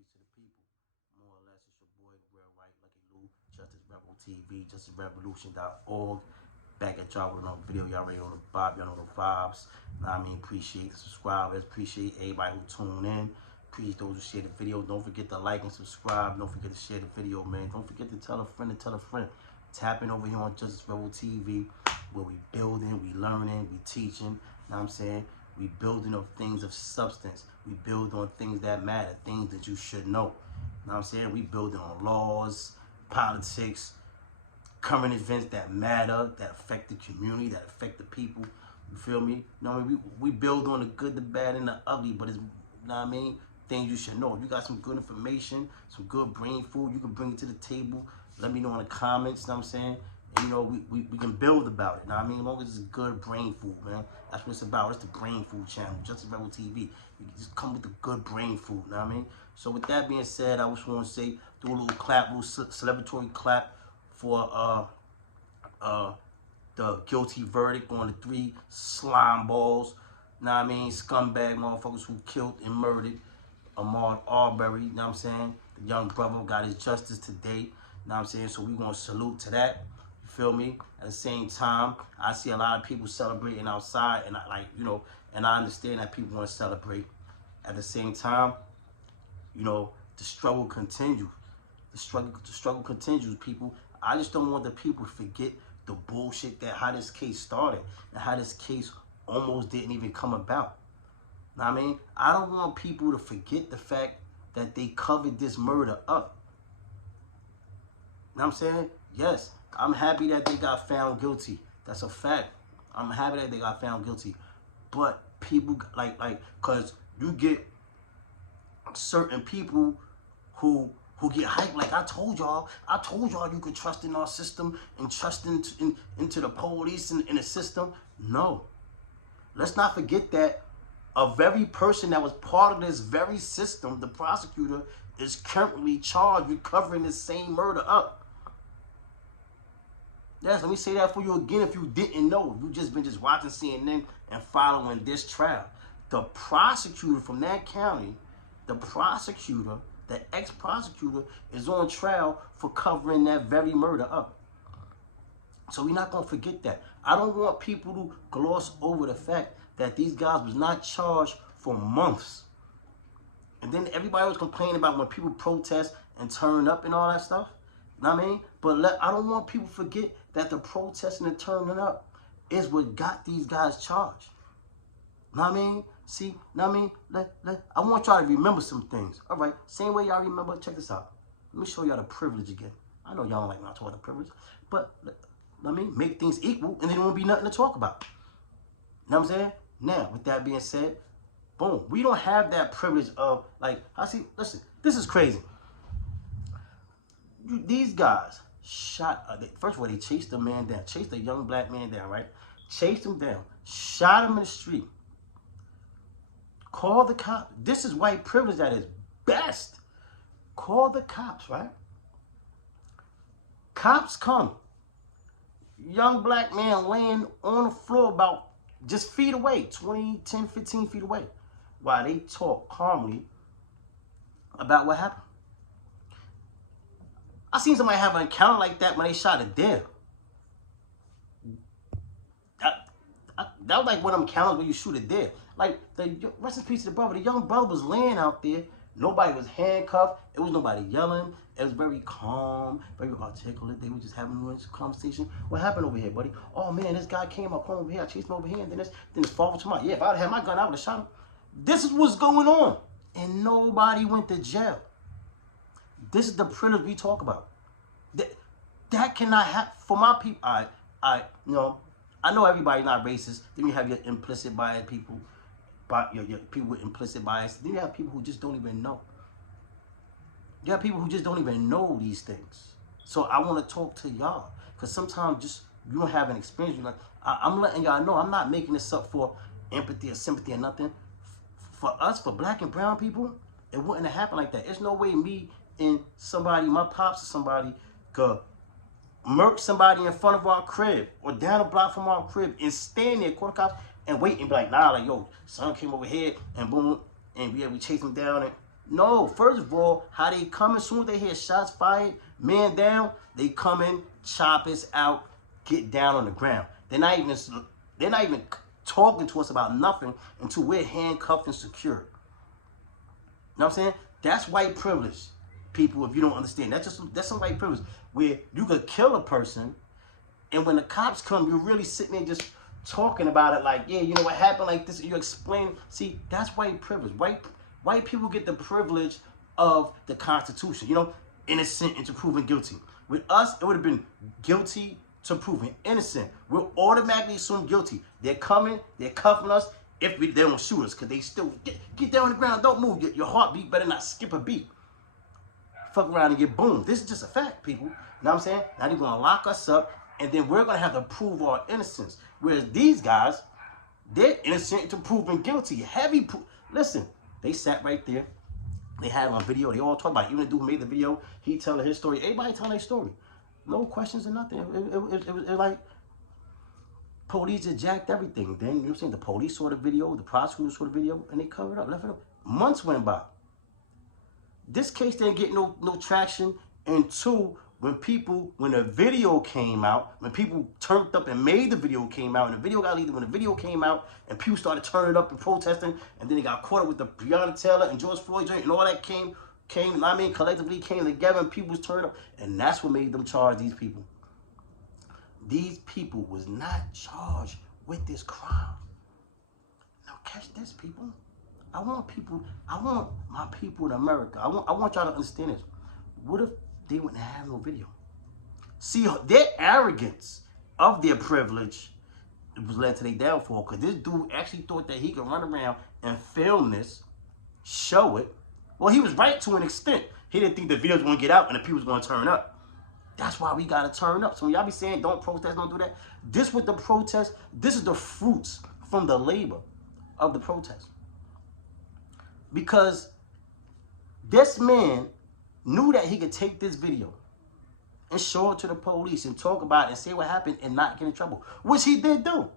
peace to the people. More or less, it's your boy, Real Right, Lucky Lou, Justice Rebel TV, JusticeRevolution.org. Back at y'all with another video. Y'all already on the vibe, y'all know the vibes. I mean, appreciate the subscribers, appreciate everybody who tune in. Appreciate those who share the video. Don't forget to like and subscribe. Don't forget to share the video, man. Don't forget to tell a friend to tell a friend. Tap in over here on Justice Rebel TV, where we building, we learning, we teaching. You know what I'm saying? We building on things of substance. We build on things that matter, things that you should know. You know what I'm saying? We building on laws, politics, current events that matter, that affect the community, that affect the people. You feel me? You know what I mean? We build on the good, the bad, and the ugly, but it's, you know what I mean? Things you should know. If you got some good information, some good brain food, you can bring it to the table. Let me know in the comments, you know what I'm saying? And, you know, we can build about it, you know what I mean? As long as it's good brain food, man. That's what it's about. It's the brain food channel, Justice Rebel TV. You can just come with the good brain food, you know what I mean? So with that being said, I just want to say, do a little clap, a little celebratory clap for the guilty verdict on the 3 slime balls, you know what I mean? Scumbag motherfuckers who killed and murdered Amaud Arbery, you know what I'm saying? The young brother got his justice today, you know what I'm saying? So we're going to salute to that, you feel me? At the same time, I see a lot of people celebrating outside, and and I understand that people want to celebrate. At the same time, you know, the struggle continues. The struggle continues, people. I just don't want the people to forget the bullshit that how this case started and how this case almost didn't even come about. Know what I mean? I don't want people to forget the fact that they covered this murder up. Know what I'm saying? Yes, I'm happy that they got found guilty. That's a fact. I'm happy that they got found guilty. But people, cause you get certain people who get hyped, like I told y'all you could trust in our system and trust into the police and in the system. No. Let's not forget that a very person that was part of this very system, the prosecutor, is currently charged with covering the same murder up. Yes, let me say that for you again if you didn't know. You just been watching CNN and following this trial. The prosecutor from that county, the ex-prosecutor is on trial for covering that very murder up. So we're not going to forget that. I don't want people to gloss over the fact that these guys was not charged for months. And then everybody was complaining about when people protest and turn up and all that stuff. You know what I mean? But I don't want people to forget that the protesting and turning up is what got these guys charged. You know what I mean? See, you know what I mean? I want y'all to remember some things. All right, same way y'all remember, check this out. Let me show y'all the privilege again. I know y'all don't like when I talk about the privilege, but let me make things equal and then there won't be nothing to talk about. You know what I'm saying? Now, with that being said, boom, we don't have that privilege of, listen, this is crazy. These guys shot, first of all, they chased the man down, chased a young black man down, right? Chased him down, shot him in the street. Call the cops. This is white privilege at its best. Call the cops, right? Cops come. Young black man laying on the floor about just feet away, 10, 15 feet away, while they talk calmly about what happened. I seen somebody have an encounter like that when they shot a deer. That was like one of them encounters where you shoot a deer. Like, rest in peace to the brother. The young brother was laying out there. Nobody was handcuffed. It was nobody yelling. It was very calm, very articulate. They were just having a conversation. What happened over here, buddy? Oh, man, this guy came up over here. I chased him over here. And then his father to my, yeah, if I had my gun, I would have shot him. This is what's going on. And nobody went to jail. This is the privilege we talk about. That cannot happen for my people. I know everybody's not racist. Then you have your implicit bias people, your people with implicit bias. Then you have people who just don't even know. You have people who just don't even know these things. So I want to talk to y'all, because sometimes just you don't have an experience. You're like, I'm letting y'all know I'm not making this up for empathy or sympathy or nothing. For us, for black and brown people, it wouldn't have happened like that. There's no way me and somebody, my pops or somebody, could murk somebody in front of our crib or down the block from our crib and stand there, call the cops, and wait and be like, nah, like, yo, son came over here and boom, and we chased him down. And No, first of all, how they come as soon as they hear shots fired, man down, they come in, chop us out, get down on the ground. They're not even talking to us about nothing until we're handcuffed and secured. You know what I'm saying? That's white privilege, people, if you don't understand. That's some white privilege where you could kill a person, and when the cops come, you're really sitting there just talking about it like, yeah, you know what happened like this, and you explain. See, that's white privilege. White people get the privilege of the Constitution, you know, innocent until proven guilty. With us, it would have been guilty to proven innocent. We'll automatically assume guilty. They're coming, they're cuffing us if they don't shoot us, because they still get down on the ground, don't move. Your heartbeat better not skip a beat. Fuck around and get boomed. This is just a fact, people. You know what I'm saying? Now they're going to lock us up, and then we're going to have to prove our innocence. Whereas these guys, they're innocent to proven guilty. Heavy proof. Listen, they sat right there. They had it on video. They all talk about it. Even the dude who made the video, he telling his story. Everybody telling their story. No questions or nothing. It was like police just jacked everything. Then, you know what I'm saying? The police saw the video, the prosecutor saw the video, and they covered it up, left it up. Months went by. This case didn't get no traction until when the video came out, when people turned up and made the video came out, and the video got leaked, when the video came out, and people started turning up and protesting, and then they got caught up with the Breonna Taylor and George Floyd joint, and all that came, I mean, collectively came together, and people was turning up, and that's what made them charge these people. These people was not charged with this crime. Now catch this, people. I want my people in America, I want y'all to understand this. What if they wouldn't have no video? See, their arrogance of their privilege, it was led to their downfall, because this dude actually thought that he could run around and film this, show it. Well, he was right to an extent. He didn't think the video was going to get out and the people was going to turn up. That's why we got to turn up. So when y'all be saying don't protest, don't do that, this with the protest, this is the fruits from the labor of the protest. Because this man knew that he could take this video and show it to the police and talk about it and say what happened and not get in trouble, which he did do. Know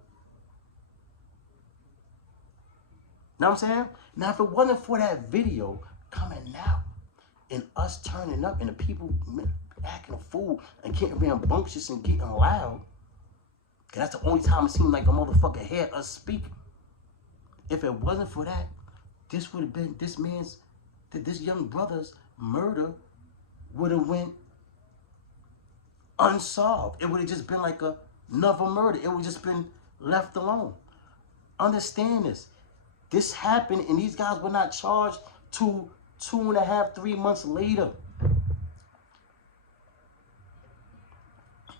what I'm saying? Now, if it wasn't for that video coming out and us turning up and the people acting a fool and getting rambunctious and getting loud, because that's the only time it seemed like a motherfucker heard us speak. If it wasn't for that, this would have been this young brother's murder would have went unsolved. It would have just been like another murder. It would have just been left alone. Understand this. This happened and these guys were not charged till 2.5, 3 months later.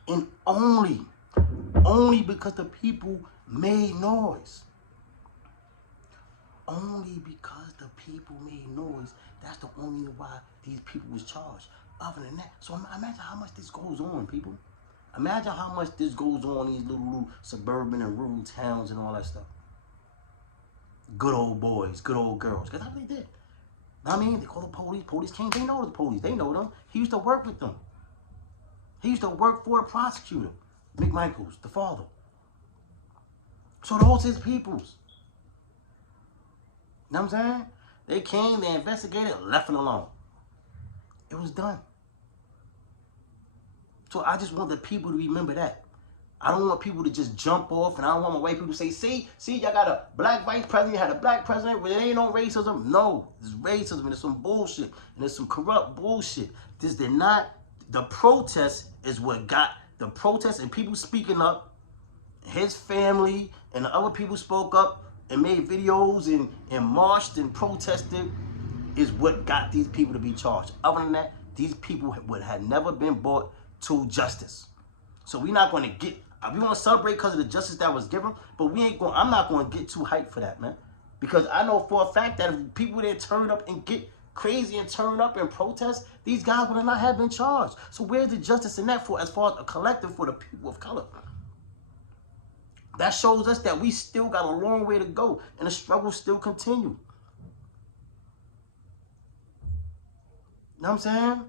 And only because the people made noise. Only because the people made noise. That's the only why these people was charged. Other than that, so imagine how much this goes on, people. Imagine how much this goes on in these little suburban and rural towns and all that stuff. Good old boys, good old girls. Because that's what they did. I mean, they call the police. Police came. They know the police. They know them. He used to work with them. He used to work for the prosecutor, McMichaels, the father. So those his peoples. You know what I'm saying? They came, they investigated, left it alone. It was done. So I just want the people to remember that. I don't want people to just jump off, and I don't want my white people to say, see, y'all got a black vice president, you had a black president, but it ain't no racism. No, it's racism, and it's some bullshit, and it's some corrupt bullshit. The protest is what got the protest, and people speaking up. His family and the other people spoke up and made videos and marched and protested is what got these people to be charged. Other than that, these people would have never been brought to justice. So we're not going to get, we want to celebrate because of the justice that was given, but I'm not going to get too hyped for that, man. Because I know for a fact that if people there turn up and get crazy and turn up and protest, these guys would not have been charged. So where's the justice in that for, as far as a collective for the people of color? That shows us that we still got a long way to go and the struggle still continue. You know what I'm saying?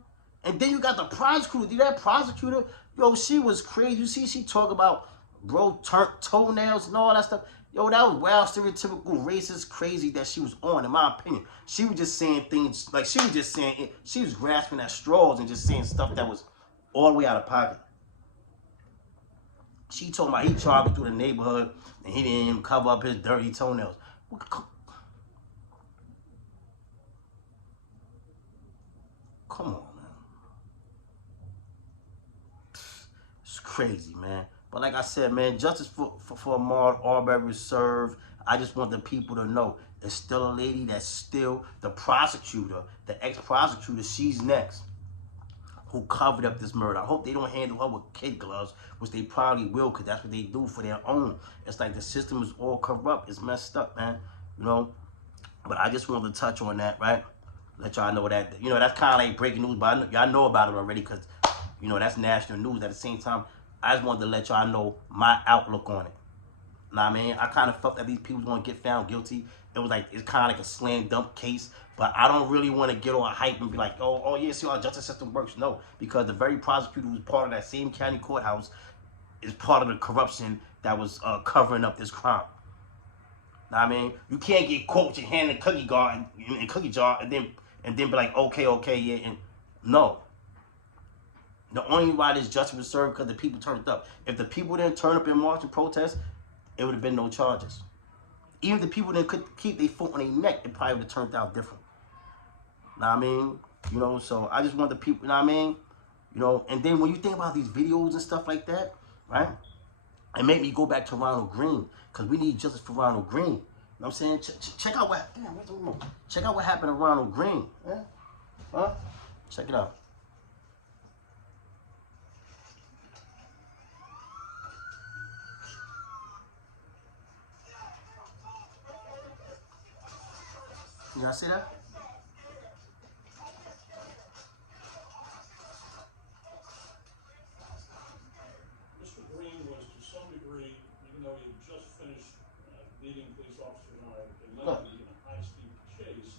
And then you got the prosecutor. That prosecutor, yo, she was crazy. You see, she talk about, bro, toenails and all that stuff. Yo, that was wild, stereotypical, racist, crazy that she was on, in my opinion. She was just saying things, like she was just saying, she was grasping at straws and just saying stuff that was all the way out of pocket. She told me he traveled through the neighborhood and he didn't even cover up his dirty toenails. Come on, man. It's crazy, man. But like I said, man, justice for Amaud Arbery was served. I just want the people to know there's still a lady that's still the prosecutor, the ex-prosecutor, she's next, who covered up this murder. I hope they don't handle her with kid gloves, which they probably will, because that's what they do for their own. It's like the system is all corrupt. It's messed up, man. You know? But I just wanted to touch on that, right? Let y'all know that, you know, that's kind of like breaking news, but y'all know about it already because, you know, that's national news. At the same time, I just wanted to let y'all know my outlook on it. Know what I mean? I kind of felt that these people were going to get found guilty. It was like, it's kind of like a slam dunk case, but I don't really want to get all hype and be like, oh yeah, see how our justice system works. No, because the very prosecutor who was part of that same county courthouse is part of the corruption that was covering up this crime. Know what I mean? You can't get caught with your hand in a cookie jar and then be like, okay, yeah, and no. The only why this justice was served because the people turned up. If the people didn't turn up and march and protest, it would have been no charges. Even if the people didn't keep their foot on their neck, it probably would have turned out different. Know what I mean? You know, so I just want the people, you know what I mean? You know, and then when you think about these videos and stuff like that, right? It made me go back to Ronald Greene, because we need justice for Ronald Greene. You know what I'm saying? Check out what, damn, where's the remote? Check out what happened to Ronald Greene. Yeah? Huh? Check it out. Y'all see that? Mr. Greene was, to some degree, even though he just finished beating police officers and led in a high-speed chase,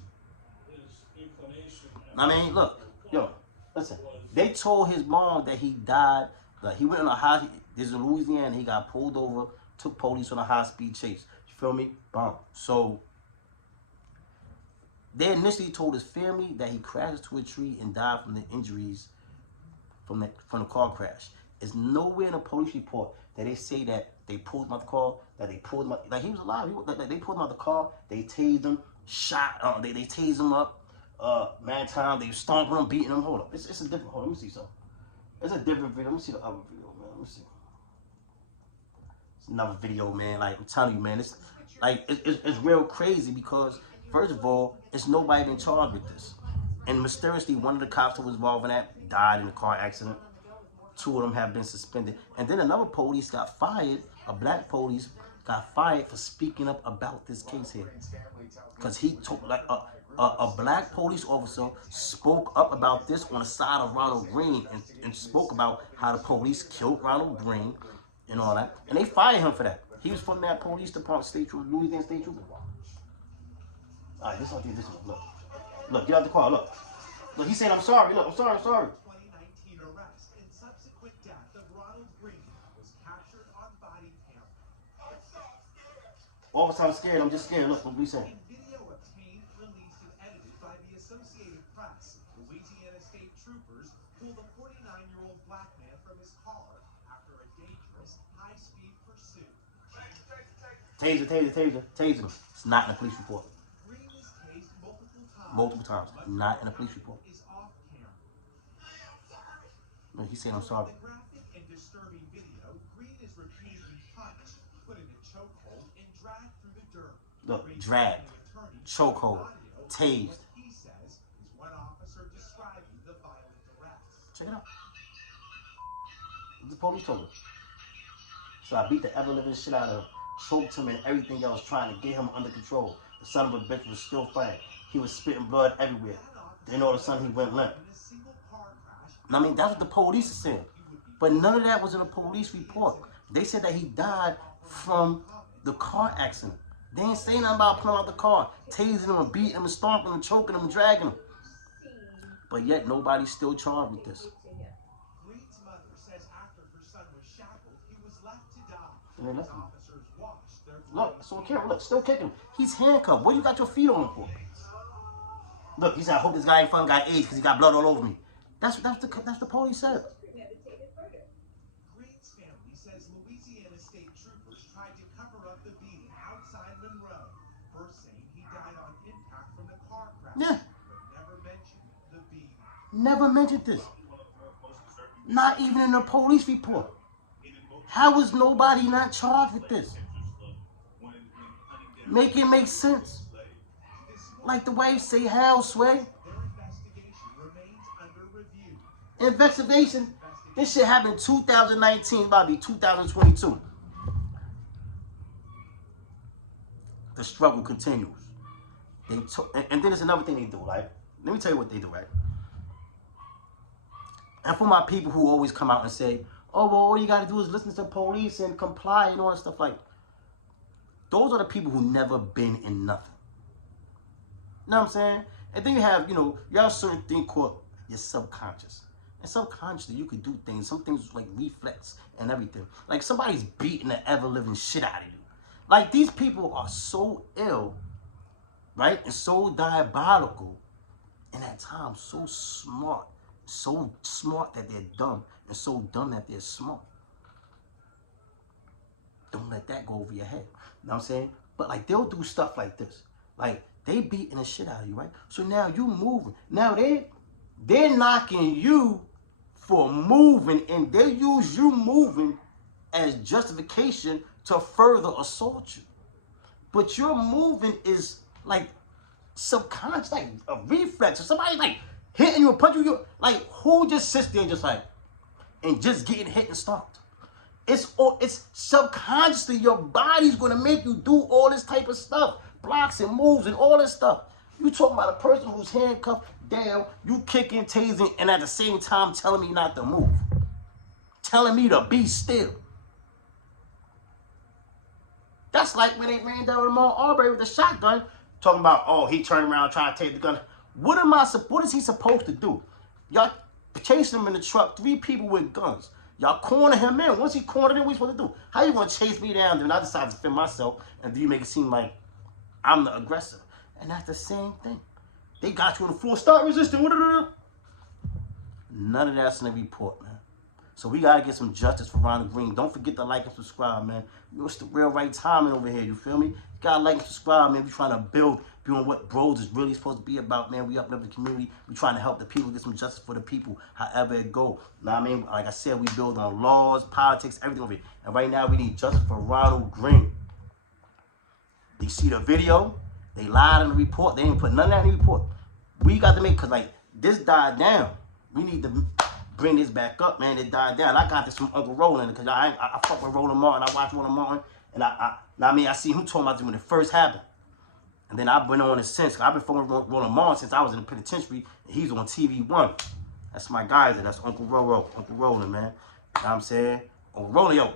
his inclination. I mean, look, yo, listen. They told his mom that he died. Like he went on a high. This is in Louisiana. He got pulled over. Took police on a high-speed chase. You feel me? Boom. So they initially told his family that he crashed into a tree and died from the injuries from the car crash. It's nowhere in a police report that they say that they pulled him out the car, that they pulled him out, like he was alive. They pulled him out the car, they tased him, shot, they tased him up, mad time, they stomping him, beating him. Hold up, it's a different, hold on, let me see something. It's a different video, let me see the other video, man, let me see. It's another video, man, like I'm telling you, man, it's like, it's real crazy because, first of all, it's nobody been charged with this. And mysteriously, one of the cops who was involved in that died in a car accident. 2 of them have been suspended. And then another police got fired, a black police got fired for speaking up about this case here. Because he took, like, a black police officer spoke up about this on the side of Ronald Greene and spoke about how the police killed Ronald Greene and all that. And they fired him for that. He was from that police department, state trooper, Louisiana State Trooper. All right, this one, look. Look, get out the car, look. Look, he said, I'm sorry, look, I'm sorry. 2019 arrest and subsequent death of Ronald Greene was captured on body cam. All the time scared, I'm just scared. Look what we saying. In video obtained, released, and edited by the Associated Press, Louisiana State Troopers pulled a 49-year-old black man from his car after a dangerous, high-speed pursuit. Taser. It's not in a police report. Greene was tased Multiple times. Not in a police report. Is off camera. No, he said, I'm sorry. In the graphic and disturbing video, Greene is repeatedly punched, put in a chokehold, and dragged through the dirt. Look, dragged, chokehold, tased. He says is one officer describing the violent arrest. Check it out. The police told him. So I beat the ever-living shit out of him, choked him and everything else, trying to get him under control. The son of a bitch was still fighting. He was spitting blood everywhere. Then all of a sudden he went limp. I mean, that's what the police are saying. But none of that was in a police report. They said that he died from the car accident. They ain't say nothing about pulling out the car, tasing him and beating him and stomping him, choking him and dragging him. But yet nobody's still charged with this. Greene's mother says after her son was shackled, he was left to die. Officers watched their Look, it's on camera. Look, still kicking him. He's handcuffed. What you got your feet on for? Look, he said, I hope this guy ain't fucking got AIDS because he got blood all over me. That's the police said. Greene's family says Louisiana state troopers tried to cover up the beating outside Monroe, first saying he died on impact from the car crash, Yeah. but never mentioned the beating. Never mentioned this. Not even in the police report. How is nobody not charged with this? Make it make sense. Like the wife say, how, Sway? Their investigation remains under review. Investigation? This shit happened in 2019, about to be 2022. The struggle continues. And then there's another thing they do, right? Let me tell you what they do, right? And for my people who always come out and say, oh, well, all you got to do is listen to the police and comply and all that stuff, like, those are the people who never been in nothing. You know what I'm saying? And then you have, you have a certain thing called your subconscious. And subconsciously, you could do things. Some things like reflex and everything. Like somebody's beating the ever-living shit out of you. Like these people are so ill, right? And so diabolical. And at times so smart. So smart that they're dumb. And so dumb that they're smart. Don't let that go over your head. You know what I'm saying? But like they'll do stuff like this. Like they beating the shit out of you, right? So now you moving. Now they're knocking you for moving, and they use you moving as justification to further assault you. But your moving is like subconscious, like a reflex. Or somebody like hitting you or punching you. Like who just sits there just like and just getting hit and stopped? It's subconsciously your body's gonna make you do all this type of stuff, blocks and moves and all this stuff. You talking about a person who's handcuffed down, you kicking, tasing, and at the same time telling me not to move, telling me to be still. That's like when they ran down Amaud Arbery with a shotgun, talking about, oh, he turned around trying to take the gun. What is he supposed to do? Y'all chasing him in the truck, 3 people with guns. Y'all corner him in. Once he cornered him, what are you supposed to do? How you gonna chase me down? Then I decide to defend myself, and then you make it seem like I'm the aggressor. And that's the same thing. They got you on the floor. Start resisting. None of that's in the report, man. So we gotta get some justice for Ronald Greene. Don't forget to like and subscribe, man. It's the real right timing over here. You feel me? You gotta like and subscribe, man. We trying to build on what bros is really supposed to be about, man. We uplift the community. We trying to help the people, get some justice for the people, however it go. Know what I mean? Like I said, we build on laws, politics, everything over here. And right now, we need justice for Ronald Greene. You see the video? They lied in the report. They didn't put none of that in the report. We got to make, because like this died down. We need to bring this back up, man. It died down. I got this from Uncle Roland, because I fuck with Roland Martin. I watch Roland Martin, and I see him talking about this when it first happened. And then I've been on it since. I've been following Roland Martin since I was in the penitentiary, and he's on TV1. That's my guy. That's Uncle Roland, man. You know what I'm saying? Uncle Roland, yo,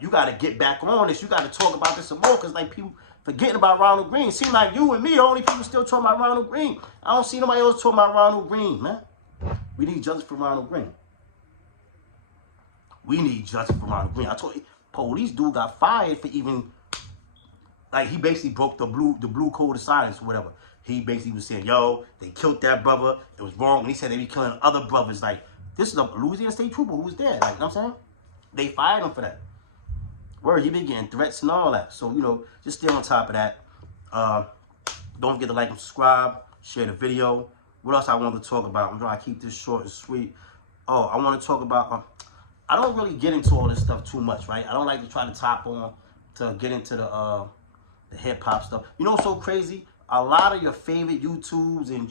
you gotta get back on this. You gotta talk about this some more, because like people forgetting about Ronald Greene. Seem like you and me, the only people still talking about Ronald Greene. I don't see nobody else talking about Ronald Greene, man. We need justice for Ronald Greene. We need justice for Ronald Greene. I told you, police dude got fired for even, like, he basically broke the blue code of silence or whatever. He basically was saying, yo, they killed that brother. It was wrong. And he said they be killing other brothers. Like, this is a Louisiana state trooper who was there. Like, you know what I'm saying? They fired him for that. Word, he been getting threats and all that. So, just stay on top of that. Don't forget to like and subscribe. Share the video. What else I wanted to talk about? I'm trying to keep this short and sweet. Oh, I want to talk about... I don't really get into all this stuff too much, right? I don't like to try to top on to get into the hip-hop stuff. You know what's so crazy? A lot of your favorite YouTubes and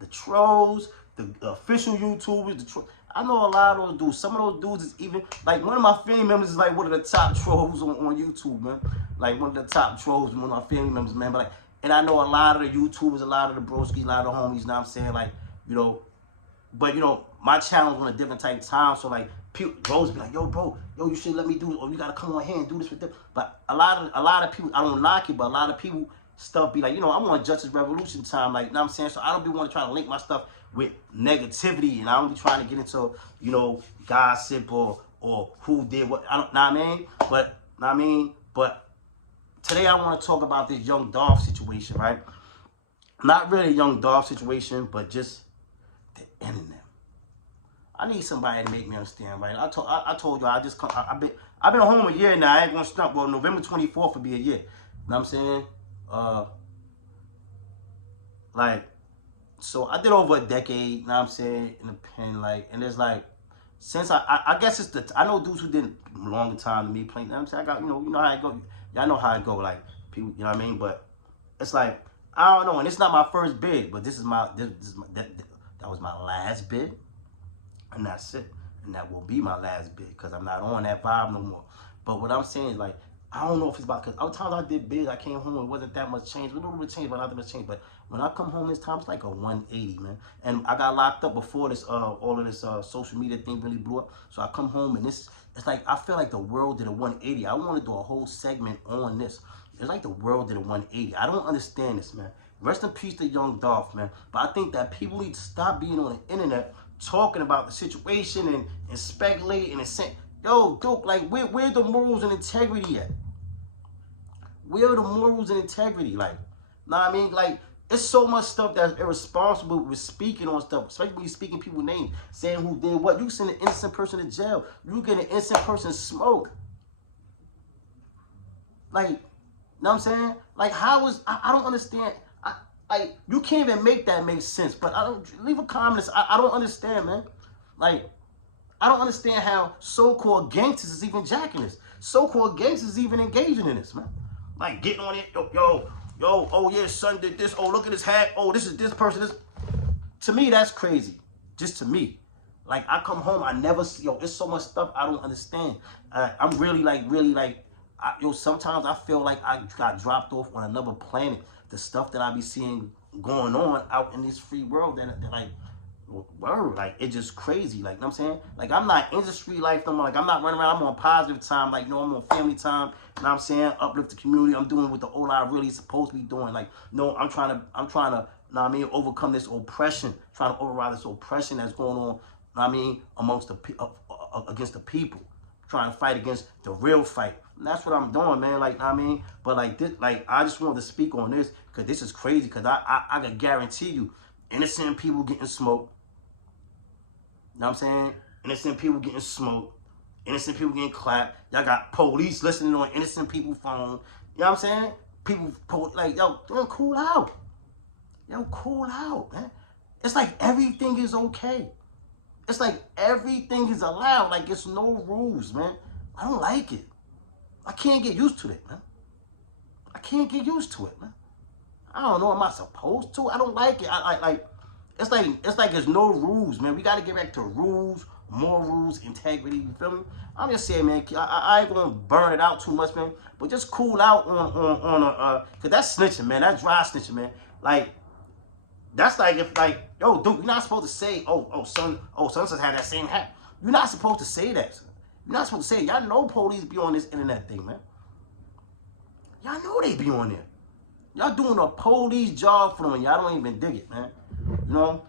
the trolls, the official YouTubers, I know a lot of those dudes. Some of those dudes is even, like, one of my family members is like one of the top trolls on YouTube, man. Like, one of the top trolls, one of my family members, man. But, like, and I know a lot of the YouTubers, a lot of the broskies, a lot of the homies, you know what I'm saying? Like, but, my channel's on a different type of time, so, like, bros be like, yo, bro, you should let me do it, or you gotta come on here and do this with them. But a lot of people, I don't knock it, but a lot of people stuff be like, I'm on Justice Revolution time, like, you know what I'm saying? So I don't be want to try to link my stuff with negativity, and I don't be trying to get into, gossip or or who did what. I don't know what I mean, but today I want to talk about this Young Dolph situation, right? Not really Young Dolph situation, but just the internet. I need somebody to make me understand, right? I told you I've been home a year now. I ain't gonna stop. Well, November 24th will be a year. You know what I'm saying? Like, so I did over a decade. You know what I'm saying? In the pen, like, and it's like, since I guess it's I know dudes who did a longer time than me playing. You know what I'm saying? I got, you know how it go. Y'all know how it go. Like, people, you know what I mean? But it's like, I don't know, and it's not my first bid, but this is that was my last bid. And that's it. And that will be my last bid because I'm not on that vibe no more. But what I'm saying is, like, I don't know if it's about, because other times I did bids, I came home and it wasn't that much change. A little bit of change, but not that much change. But when I come home this time, it's like a 180, man. And I got locked up before this, all of this social media thing really blew up. So I come home and it's like, I feel like the world did a 180. I want to do a whole segment on this. It's like the world did a 180. I don't understand this, man. Rest in peace to Young Dolph, man. But I think that people need to stop being on the internet talking about the situation and speculating and saying, yo, dude, like, where the morals and integrity at? Where are the morals and integrity? Like, know what I mean? Like, it's so much stuff that's irresponsible with speaking on stuff, especially when you're speaking people's names, saying who did what. You send an innocent person to jail. You get an innocent person smoke. Like, know what I'm saying? Like, how is, I don't understand. Like, you can't even make that make sense. But I don't, leave a comment. I don't understand, man. Like, I don't understand how so-called gangsters is even jacking this. So-called gangsters is even engaging in this, man. Like, getting on it, yo, oh yeah, son did this. Oh, look at his hat. Oh, this is this person. This. To me, that's crazy. Just to me. Like, I come home, I never see, yo, there's so much stuff I don't understand. I'm really, sometimes I feel like I got dropped off on another planet. The stuff that I be seeing going on out in this free world, that like, word, like, it's just crazy. Like, you know what I'm saying? Like, I'm not in the street life no more. Like, I'm not running around. I'm on positive time. Like, you know, I'm on family time. You know what I'm saying? Uplift the community. I'm doing what the old I really supposed to be doing. Like, no, I'm trying to, you know what I mean, overcome this oppression, trying to override this oppression that's going on, you know what I mean, amongst the, against the people. Trying to fight against the real fight. And that's what I'm doing, man. Like, you know what I mean? But like this, like, I just wanted to speak on this because this is crazy. Because I can guarantee you, innocent people getting smoked. You know what I'm saying? Innocent people getting smoked. Innocent people getting clapped. Y'all got police listening on innocent people's phone. You know what I'm saying? People, like, yo, cool out. Yo, cool out, man. It's like everything is okay. It's like everything is allowed. Like, it's no rules, man. I don't like it. I can't get used to it, man. I can't get used to it, man. I don't know. Am I supposed to? I don't like it. It's like there's no rules, man. We got to get back to rules, more rules, integrity. You feel me? I'm just saying, man. I ain't gonna burn it out too much, man. But just cool out on cause that's snitching, man. That's dry snitching, man. Like, that's like if, like, yo, dude, you're not supposed to say, son had that same hat. You're not supposed to say that. You're not supposed to say it. Y'all know police be on this internet thing, man. Y'all know they be on there. Y'all doing a police job for them. Y'all don't even dig it, man. You know?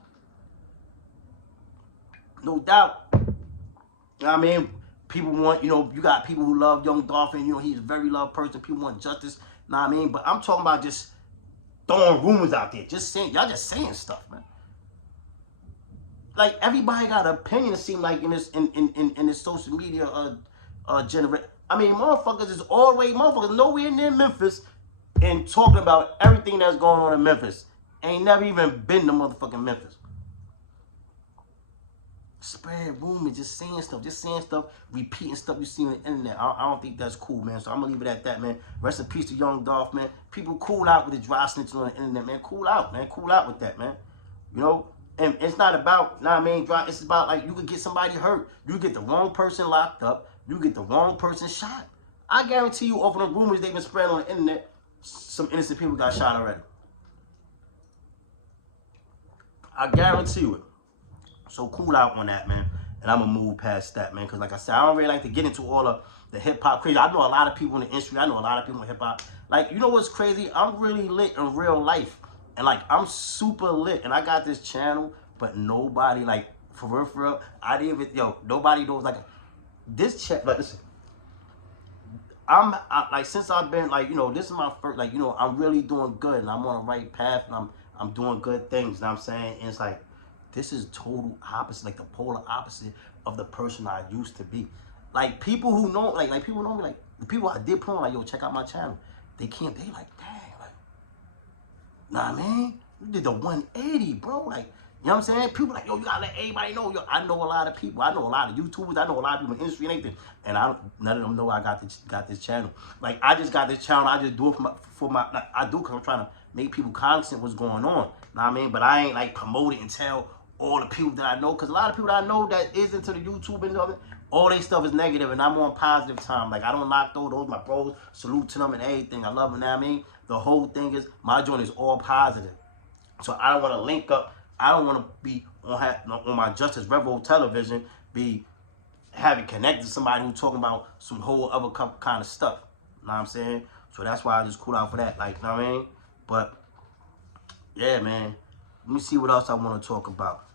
No doubt. You know what I mean? People want, you know, you got people who love Young Dolph, and, you know, he's a very loved person. People want justice. You know what I mean? But I'm talking about just throwing rumors out there. Just saying, y'all just saying stuff, man. Like, everybody got an opinion, it seems like, in this social media generate. I mean, motherfuckers is always motherfuckers nowhere near Memphis and talking about everything that's going on in Memphis. Ain't never even been to motherfucking Memphis. Spread rumors, just saying stuff, repeating stuff you see on the internet. I don't think that's cool, man. So I'm gonna leave it at that, man. Rest in peace to Young Dolph, man. People cool out with the dry snitching on the internet, man. Cool out, man. Cool out with that, man. You know? And it's not about, nah, man, dry. It's about, like, you could get somebody hurt. You get the wrong person locked up. You get the wrong person shot. I guarantee you, over the rumors they've been spreading on the internet, some innocent people got shot already. I guarantee you it. So cool out on that, man. And I'm going to move past that, man. Because like I said, I don't really like to get into all of the hip-hop crazy. I know a lot of people in the industry. I know a lot of people in hip-hop. Like, you know what's crazy? I'm really lit in real life. And, like, I'm super lit. And I got this channel, but nobody, like, for real, I didn't even, nobody knows, like, this check, like, listen, like, since I've been, like, this is my first, like, I'm really doing good and I'm on the right path and I'm doing good things, you know what I'm saying? And it's like, this is total opposite, like the polar opposite of the person I used to be. Like, people who know, like people know me, like the people I did put on, like, yo, check out my channel. They like, dang, like, nah, man, you did the 180, bro. Like, you know what I'm saying? People like, yo, you gotta let everybody know. Yo, I know a lot of people. I know a lot of YouTubers. I know a lot of people in the industry and everything. And none of them know I got this channel. Like, I just got this channel. I just do it for my like, I do because I'm trying to make people cognizant what's going on. Know what I mean? But I ain't like promote it and tell all the people that I know, because a lot of people that I know that is into the YouTube and all their stuff is negative, and I'm on positive time. Like, I don't knock those my bros. Salute to them and everything. I love them. You know what I mean? The whole thing is my joint is all positive. So I don't want to link up. I don't want to be on my Justice Rebel television, be having connected to somebody who's talking about some whole other kind of stuff. You know what I'm saying? So that's why I just cool out for that. Like, you know what I mean? But yeah, man. Let me see what else I want to talk about.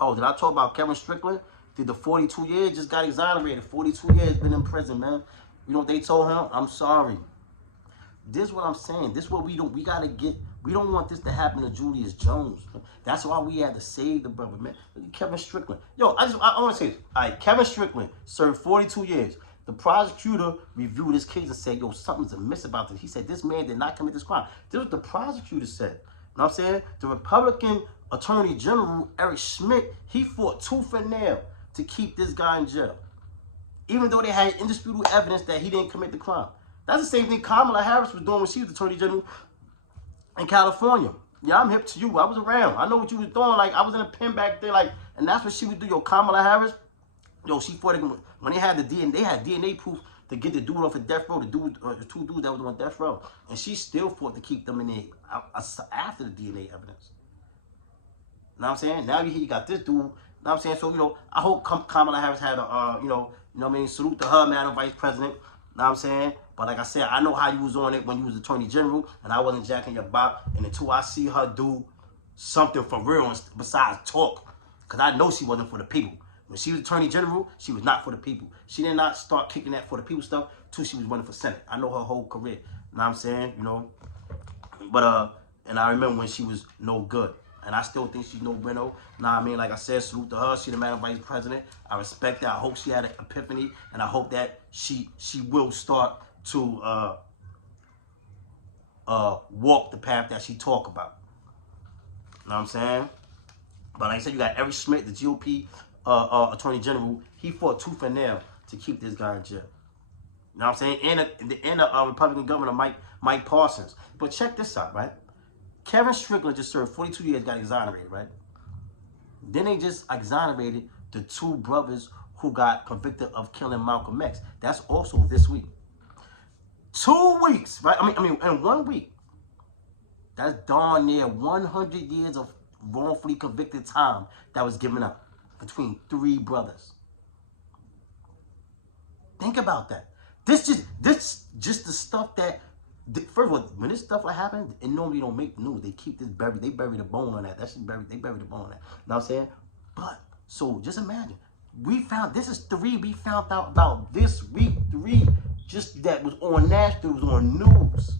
Oh, did I talk about Kevin Strickland? Did the 42 years, just got exonerated. 42 years been in prison, man. You know what they told him? I'm sorry. This is what I'm saying. This is what we gotta get. We don't want this to happen to Julius Jones. That's why we had to save the brother, man. Kevin Strickland. Yo, I want to say this. All right, Kevin Strickland served 42 years. The prosecutor reviewed his case and said, yo, something's amiss about this. He said, this man did not commit this crime. This is what the prosecutor said. You know what I'm saying? The Republican Attorney General, Eric Schmidt, he fought tooth and nail to keep this guy in jail, even though they had indisputable evidence that he didn't commit the crime. That's the same thing Kamala Harris was doing when she was Attorney General in California. Yeah, I'm hip to you. I was around. I know what you was doing. Like, I was in a pen back there. Like, and that's what she would do. Yo, Kamala Harris, yo, she fought it when they had the DNA. They had DNA proof to get the dude off of death row. The two dudes that was on death row, and she still fought to keep them in there after the DNA evidence. You know what I'm saying? Now you got this dude. You know what I'm saying? So, I hope Kamala Harris had a, you know what I mean? Salute to her, Madam Vice President. You know what I'm saying? But like I said, I know how you was on it when you was Attorney General, and I wasn't jacking your bop. And until I see her do something for real besides talk, because I know she wasn't for the people. When she was Attorney General, she was not for the people. She did not start kicking that for the people stuff till she was running for Senate. I know her whole career. You know what I'm saying? But and I remember when she was no good. And I still think she's no bueno. Nah, I mean, like I said, salute to her. She the Madam Vice President. I respect that. I hope she had an epiphany, and I hope that she will start to walk the path that she talk about. You know what I'm saying? But like I said, you got Eric Schmidt, the GOP Attorney General. He fought tooth and nail to keep this guy in jail. You know what I'm saying? And the Republican governor, Mike Parsons. But check this out, right? Kevin Strickland just served 42 years, got exonerated, right? Then they just exonerated the two brothers who got convicted of killing Malcolm X. That's also this week. 2 weeks, right? I mean, in 1 week. That's darn near 100 years of wrongfully convicted time that was given up between 3 brothers. Think about that. This just the stuff that, first of all, when this stuff like happens, it normally don't make the news. They keep this buried. They bury the bone on that. That's buried. They bury the bone on that. You know what I'm saying? But so just imagine, this is 3 we found out about this week. 3 just that was on national, was on news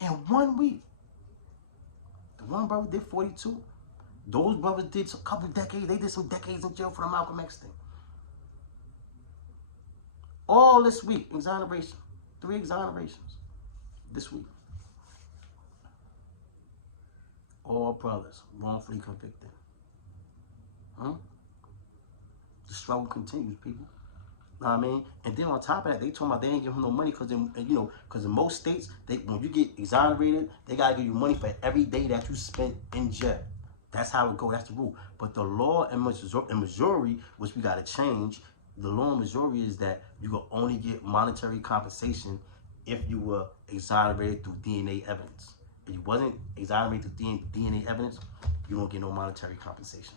in 1 week. The one brother did 42. Those brothers did a couple decades. They did some decades in jail for the Malcolm X thing. All this week, exoneration. 3 exonerations this week. All brothers wrongfully convicted. Huh? The struggle continues, people. Know what I mean? And then on top of that, they told me they ain't give him no money because in most states, when you get exonerated, they gotta give you money for every day that you spent in jail. That's how it go. That's the rule. But the law in Missouri, which we gotta change, the law in Missouri is that you can only get monetary compensation if you were exonerated through DNA evidence. If you wasn't exonerated through DNA evidence, you don't get no monetary compensation.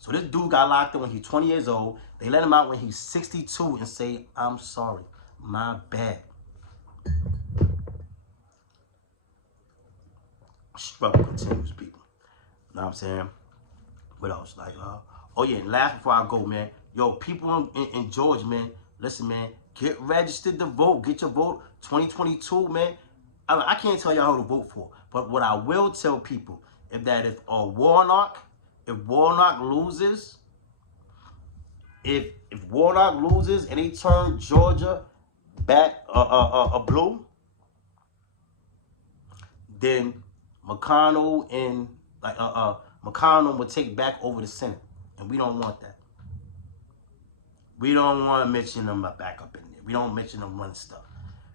So this dude got locked up when he's 20 years old. They let him out when he's 62 and say, I'm sorry, my bad. Struggle continues, people. You know what I'm saying? What else? Like, Oh yeah, and last before I go, man. Yo, people in Georgia, man. Listen, man. Get registered to vote. Get your vote. 2022, man. I can't tell y'all who to vote for, but what I will tell people is that if Warnock loses, if Warnock loses and they turn Georgia back blue, then McConnell and McConnell will take back over the Senate, and we don't want that. We don't want to mention them back up in there. We don't mention them running stuff.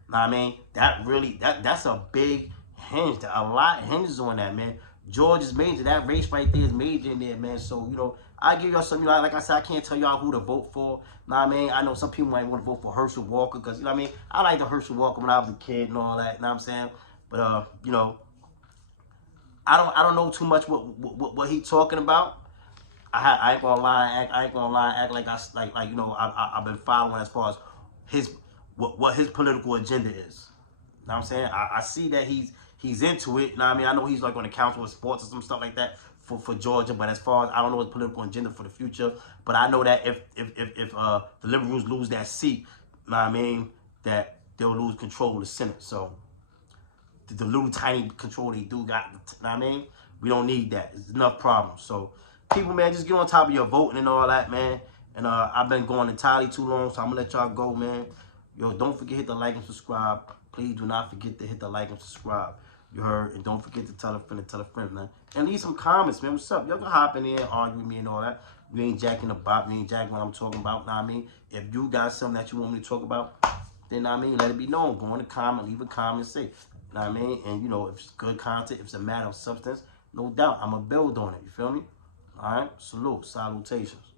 Know what I mean? That's a big hinge. A lot hinges on that, man. Georgia's major. That race right there is major in there, man. So, you know, I give y'all some, you know, like I said, I can't tell y'all who to vote for. Know what I mean? I know some people might want to vote for Herschel Walker because, you know what I mean? I liked the Herschel Walker when I was a kid and all that. Know what I'm saying? But, you know, I don't know too much what he talking about. I ain't gonna lie, act like you know, I've been following as far as his what his political agenda is. You know what I'm saying? I see that he's into it. You know what I mean? I know he's like on the council of sports or some stuff like that for Georgia, but as far as I don't know his political agenda for the future. But I know that if the liberals lose that seat, you know what I mean, that they'll lose control of the Senate. So the little tiny control they do got, you know what I mean? We don't need that. It's enough problems. So people, man, just get on top of your voting and all that, man. And I've been going entirely too long, so I'm gonna let y'all go, man. Yo, don't forget to hit the like and subscribe. Please do not forget to hit the like and subscribe. You heard? And don't forget to tell a friend, man. And leave some comments, man. What's up? Y'all can hop in there and argue with me and all that. We ain't jacking the bot. We ain't jacking what I'm talking about. Know what I mean? If you got something that you want me to talk about, then, I mean, let it be known. Go in the comment, leave a comment, say. Know what I mean? And, you know, if it's good content, if it's a matter of substance, no doubt, I'm going to build on it. You feel me? All right? Salute. Salutations.